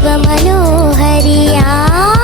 Shiv मनोहरिया।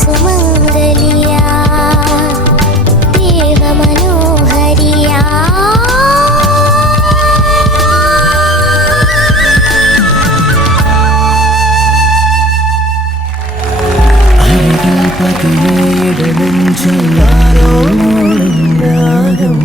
സുമംഗലിയാ ദേവമനോഹരിയാ. പതിയുടെ നെഞ്ചല്ലാരോ Ragam.